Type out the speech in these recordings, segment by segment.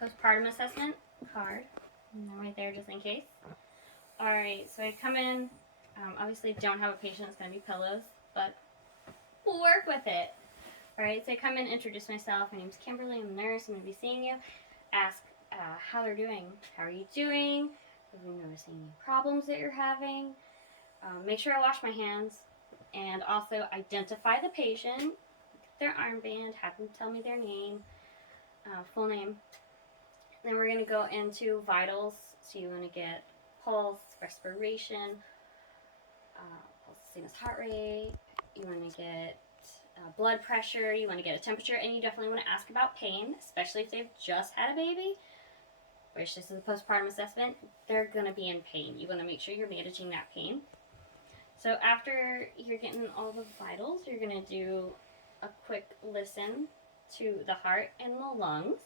postpartum assessment card. Right there, just in case. Alright, so I come in. Obviously, don't have a patient, it's going to be pillows, but we'll work with it. Alright, so I come in, introduce myself. My name's Kimberly, I'm a nurse, I'm going to be seeing you. Ask how they're doing. How are you doing? Have you noticed any problems that you're having? Make sure I wash my hands. And also identify the patient, their armband, have them tell me their name, full name. Then we're going to go into vitals. So you want to get pulse, respiration, pulse the same as heart rate. You want to get blood pressure. You want to get a temperature. And you definitely want to ask about pain, especially if they've just had a baby, which this is a postpartum assessment. They're going to be in pain. You want to make sure you're managing that pain. So after you're getting all the vitals, you're going to do a quick listen to the heart and the lungs.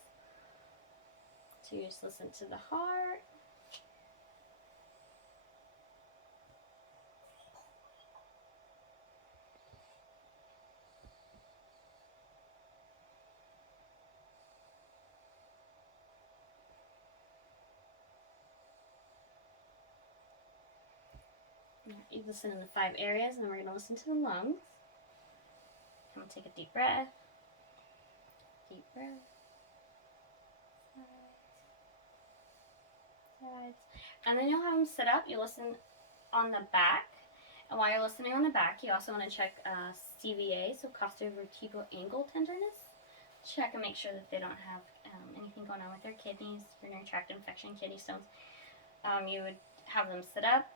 So you just listen to the heart. You listen in the 5 areas, and then we're going to listen to the lungs. I'm going to take a deep breath. Deep breath. Sides. And then you'll have them sit up. You listen on the back. And while you're listening on the back, you also want to check CVA, so costovertebral angle tenderness. Check and make sure that they don't have anything going on with their kidneys, urinary tract infection, kidney stones. You would have them sit up.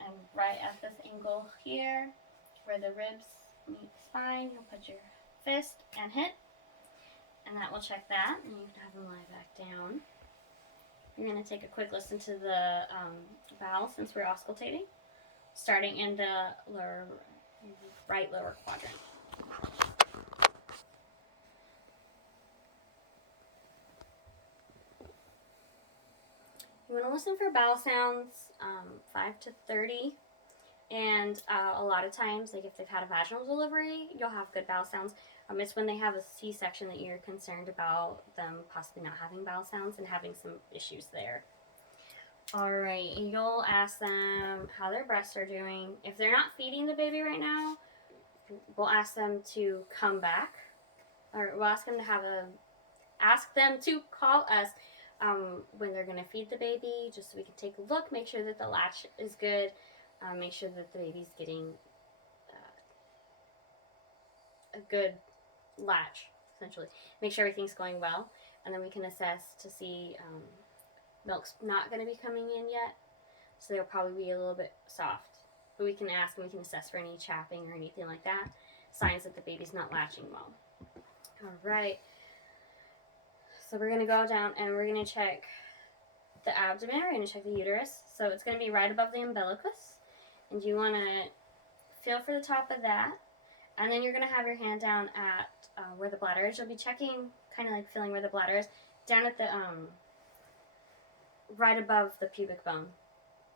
And right at this angle here, where the ribs meet the spine, you'll put your fist and hit, and that will check that, and you can have them lie back down. You're going to take a quick listen to the bowel since we're auscultating, starting in the right lower quadrant. You want to listen for bowel sounds, 5 to 30, and a lot of times, like if they've had a vaginal delivery, you'll have good bowel sounds. It's when they have a C-section that you're concerned about them possibly not having bowel sounds and having some issues there. Alright, you'll ask them how their breasts are doing. If they're not feeding the baby right now, we'll ask them to come back, or we'll ask them to call us when they're going to feed the baby, just so we can take a look, make sure that the latch is good, make sure that the baby's getting a good latch, essentially. Make sure everything's going well, and then we can assess to see milk's not going to be coming in yet, so they'll probably be a little bit soft. But we can ask and we can assess for any chapping or anything like that, signs that the baby's not latching well. Alright. So we're going to go down and we're going to check the abdomen, we're going to check the uterus. So it's going to be right above the umbilicus. And you want to feel for the top of that. And then you're going to have your hand down at where the bladder is. You'll be checking, kind of like feeling where the bladder is, down at the, right above the pubic bone,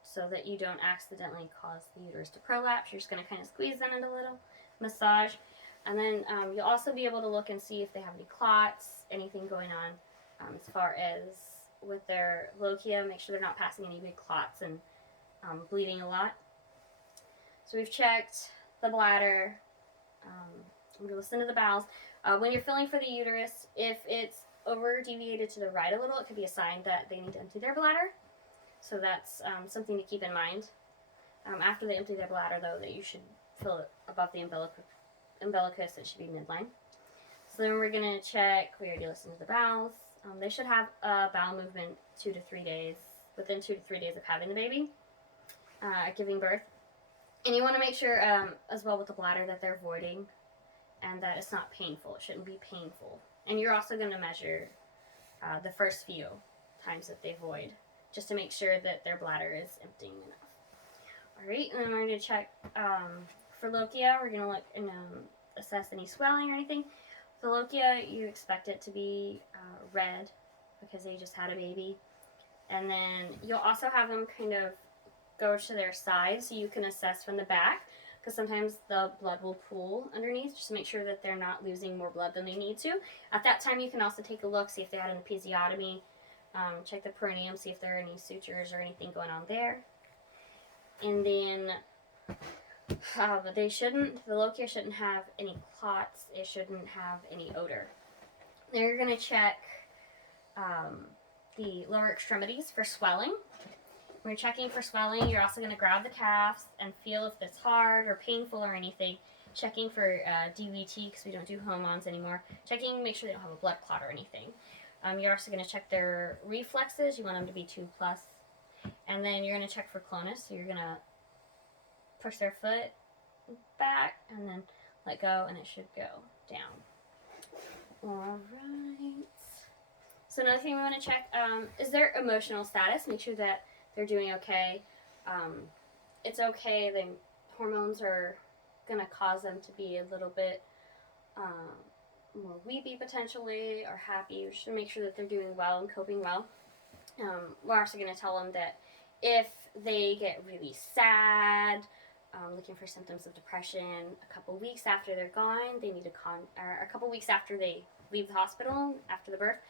so that you don't accidentally cause the uterus to prolapse. You're just going to kind of squeeze in it a little, massage. And then you'll also be able to look and see if they have any clots, anything going on as far as with their lochia. Make sure they're not passing any big clots and bleeding a lot. So we've checked the bladder. I'm going to listen to the bowels. When you're feeling for the uterus, if it's over deviated to the right a little, it could be a sign that they need to empty their bladder. So that's something to keep in mind. After they empty their bladder, though, that you should feel it above the umbilicus, it should be midline. So then we're going to check, we already listened to the bowels. They should have a bowel movement 2 to 3 days, within 2 to 3 days of having the baby, giving birth. And you want to make sure, as well with the bladder, that they're voiding and that it's not painful. It shouldn't be painful. And you're also going to measure the first few times that they void, just to make sure that their bladder is emptying enough. Alright, and then we're going to check for lochia. We're going to look and assess any swelling or anything. The lochia, you expect it to be red because they just had a baby. And then you'll also have them kind of go to their side so you can assess from the back, because sometimes the blood will pool underneath, just to make sure that they're not losing more blood than they need to. At that time, you can also take a look, see if they had an episiotomy, Check the perineum, see if there are any sutures or anything going on there. And then the locure shouldn't have any clots. It shouldn't have any odor. Then you're going to check the lower extremities for swelling. When you're checking for swelling, you're also going to grab the calves and feel if it's hard or painful or anything. Checking for DVT, because we don't do hormones anymore. Checking to make sure they don't have a blood clot or anything. You're also going to check their reflexes. You want them to be 2+. And then you're going to check for clonus. So you're going to push their foot back and then let go, and it should go down. All right. So another thing we want to check is their emotional status. Make sure that they're doing okay. It's okay. The hormones are going to cause them to be a little bit more weepy potentially, or happy. We should make sure that they're doing well and coping well. We're also going to tell them that if they get really sad, looking for symptoms of depression, a couple weeks after they're gone, they need to or a couple weeks after they leave the hospital after the birth,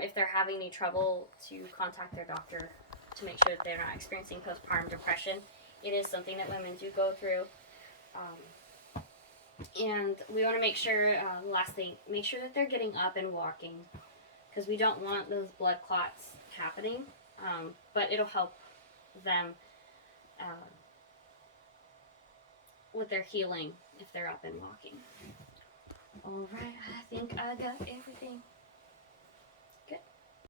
if they're having any trouble, to contact their doctor to make sure that they're not experiencing postpartum depression. It is something that women do go through. And we want to make sure, last thing, make sure that they're getting up and walking, because we don't want those blood clots happening, but it'll help them with their healing if they're up and walking. All right, I think I got everything.